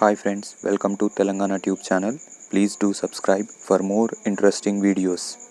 Hi friends, welcome to Telangana Tube channel. Please do subscribe for more interesting videos.